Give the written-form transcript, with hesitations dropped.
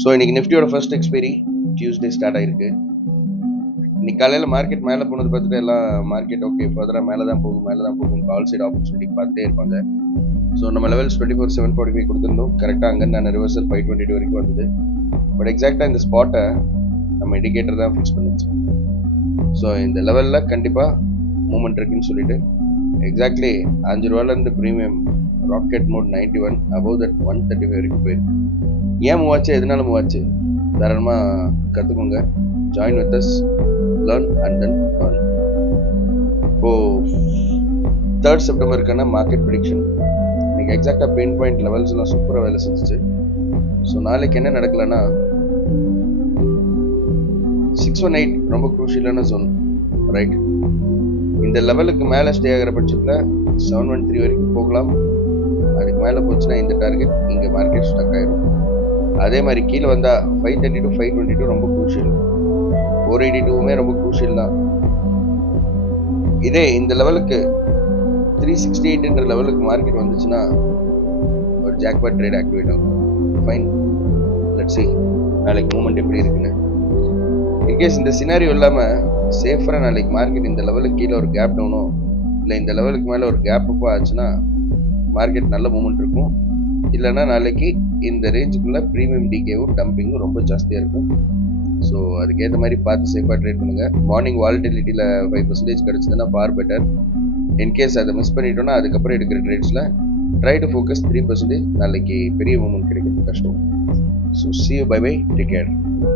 So இன்னைக்கு நிஃப்டியோட first expiry Tuesday start ஆயிருக்கு. இன்னைக்கு காலையில் மார்க்கெட் மேலே போனது பார்த்துட்டு எல்லாம் மார்க்கெட் ஓகே ஃபர்தராக மேலே தான் போகும் கால் சைடு ஆப்பர்ச்சுனிட்டி பார்த்துட்டே இருப்பாங்க. ஸோ நம்ம லெவல்ஸ் 24,745 கொடுத்துருந்தோம். கரெக்டாக அங்கே நான் ரிவர்சல் 522 வரைக்கும் வந்தது. பட் எக்ஸாக்டாக இந்த ஸ்பாட்டை நம்ம இண்டிகேட்டர் தான் ஃபிக்ஸ் பண்ணிச்சு. ஸோ இந்த லெவலில் கண்டிப்பாக மூமெண்ட் இருக்குன்னு சொல்லிட்டு எக்ஸாக்ட்லி 5 ரூபாயிலேருந்து premium rocket mode 91 above that 135 வரைக்கும் போயிருக்கு. ஏன் மூவ் ஆச்சு, எதனால மூவ் ஆச்சு, தாராளமாக கற்றுக்கோங்க. Join with us, learn and then earn. இப்போது 3rd செப்டம்பருக்கான மார்க்கெட் ப்ரெடிக்ஷன் இன்னைக்கு எக்ஸாக்டாக பெயின் பாயிண்ட் லெவல்ஸ்லாம் சூப்பராக வேலை செஞ்சுச்சு. ஸோ நாளைக்கு என்ன நடக்கலன்னா 618 ரொம்ப குரூஷியலான ஜோன், ரைட்? இந்த லெவலுக்கு மேலே ஸ்டே ஆகிற பட்சத்தில் 713 வரைக்கும் போகலாம். அதுக்கு மேலே போச்சுன்னா இந்த டார்கெட் இங்கே மார்க்கெட் ஸ்டக் ஆயிடும். அதே மாதிரி கீழே வந்தால் 530 to 522 ரொம்ப குரூஷியல், 482மே ரொம்ப குரூஷியல் தான். இதே இந்த லெவலுக்கு 368 லெவலுக்கு மார்க்கெட் வந்துச்சுன்னா ஒரு ஜாக்பாட் ட்ரேட் ஆக்டிவேட் ஆகும். ஃபைன், லெட்ஸ் see நாளைக்கு மூமெண்ட் எப்படி இருக்குன்னு. இன்கேஸ் இந்த சினாரியோ இல்லாமல் சேஃபராக நாளைக்கு மார்க்கெட் இந்த லெவலுக்கு கீழே ஒரு கேப் டவுனோ இல்லை இந்த லெவலுக்கு மேலே ஒரு கேப் அப்போ ஆச்சுன்னா மார்க்கெட் நல்ல மூமெண்ட் இருக்கும். இல்லைன்னா நாளைக்கு இந்த ரேஞ்சுக்குள்ளே ப்ரீமியம் டிகேவும் டம்பிங்கும் ரொம்ப ஜாஸ்தியாக இருக்கும். ஸோ அதுக்கேற்ற மாதிரி பார்த்து சேஃபாக ட்ரேட் பண்ணுங்கள். மார்னிங் வாலட்டிலிட்டியில் 5% கிடச்சிதுன்னா ஃபார் பெட்டர். இன்கேஸ் அதை மிஸ் பண்ணிட்டோன்னா அதுக்கப்புறம் எடுக்கிற ட்ரேட்ஸில் ட்ரை டு ஃபோக்கஸ் 3%. நாளைக்கு பெரிய மூமெண்ட் கிடைக்கிறது கஷ்டம். So see you, bye bye, take care.